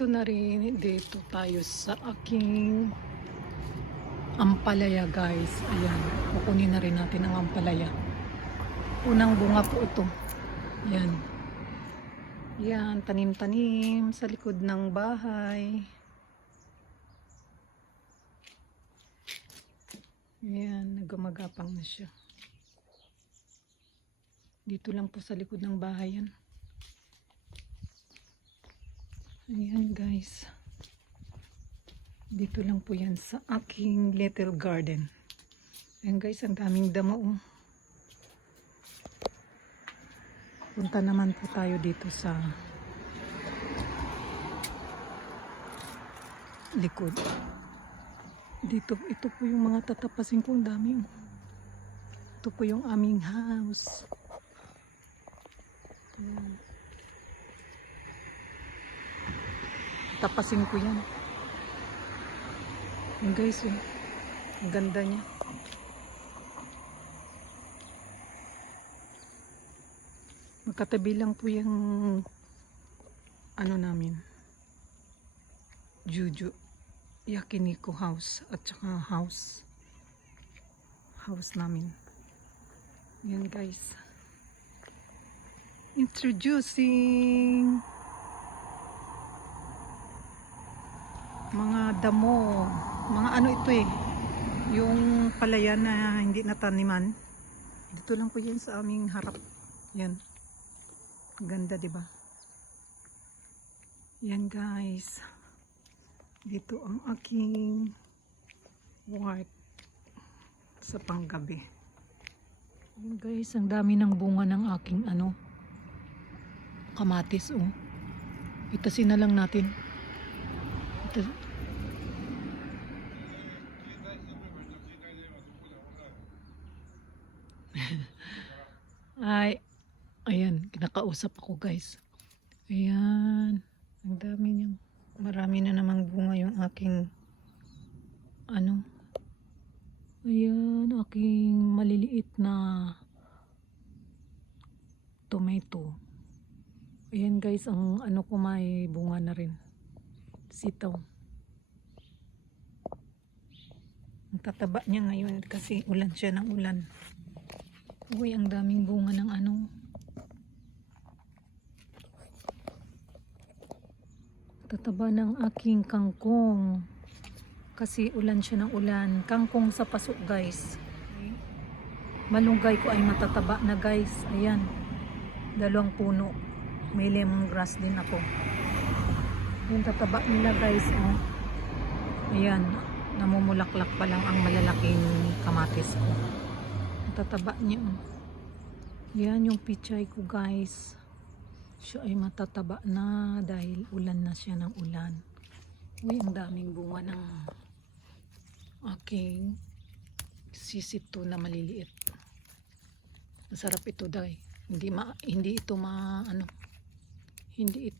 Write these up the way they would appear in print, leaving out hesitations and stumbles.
Dito na rin, dito tayo sa aking ampalaya guys. Ayan, kukunin na rin natin ang ampalaya. Unang bunga po ito. Ayan. Ayan, tanim-tanim sa likod ng bahay. Ayan, nagumagapang na siya. Dito lang po sa likod ng bahay yan. Ayan guys. Dito lang po yan sa aking little garden. Ayan guys, ang daming damo. Oh. Punta naman po tayo dito sa likod. Dito, ito po yung mga tatapasin ko. Ang dami. Oh. Ito po yung aming house. Ayan. Tapasin ko yan. Ayan guys, oh. Ang ganda niya. Magkatabi lang po yung ano namin, Juju Yakiniko house at saka house namin. Yan guys, introducing mga damo, mga ano ito eh, yung palayan na hindi nataniman. Dito lang po yan sa aming harap. Yan, ganda diba? Yan guys, dito ang aking work sa panggabi. Yan guys, ang dami ng bunga ng aking ano, kamatis. Oh, itasin na lang natin. Ay, ayan, kinakausap ako guys. Ayan, ang dami niyang, marami na namang bunga yung aking ano, ayan, aking maliliit na tomato. Ayan guys, ang ano ko may bunga na rin, sitaw. Ang tataba niya ngayon kasi ulan siya ng ulan. Uy, ang daming bunga ng ano. Tataba ng aking kangkong. Kasi ulan siya ng ulan. Kangkong sa paso guys. Malunggay ko ay matataba na guys. Ayan. 2 puno. May lemongrass din ako. Yung tataba nila guys. Oh. Ayan. Namumulaklak pa lang ang malalaking kamatis ko. Tataba niya. Yan yung pichay ko guys. Siya ay matataba na dahil ulan na siya ng ulan. Uy, ang daming bunga ng aking sisito na maliliit. Masarap ito dahil hindi ito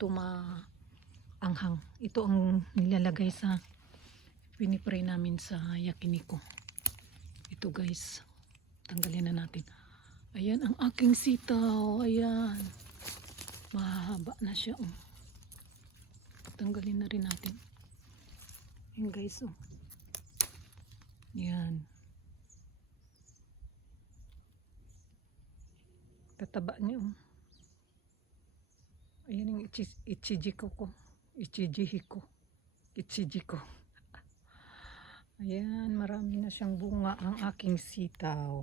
maanghang. Ito ang nilalagay sa pinipray namin sa yakiniko. Ito guys, tanggalin na natin. Ayan ang aking sitaw. Ayan, mahaba na siya. Oh. Tanggalin na rin natin. Ayan guys. Oh. Ayan, tataba niya. Oh. Ayan yung ichijiko ko. Ichijiko. Ayan, marami na siyang bunga ang aking sitaw.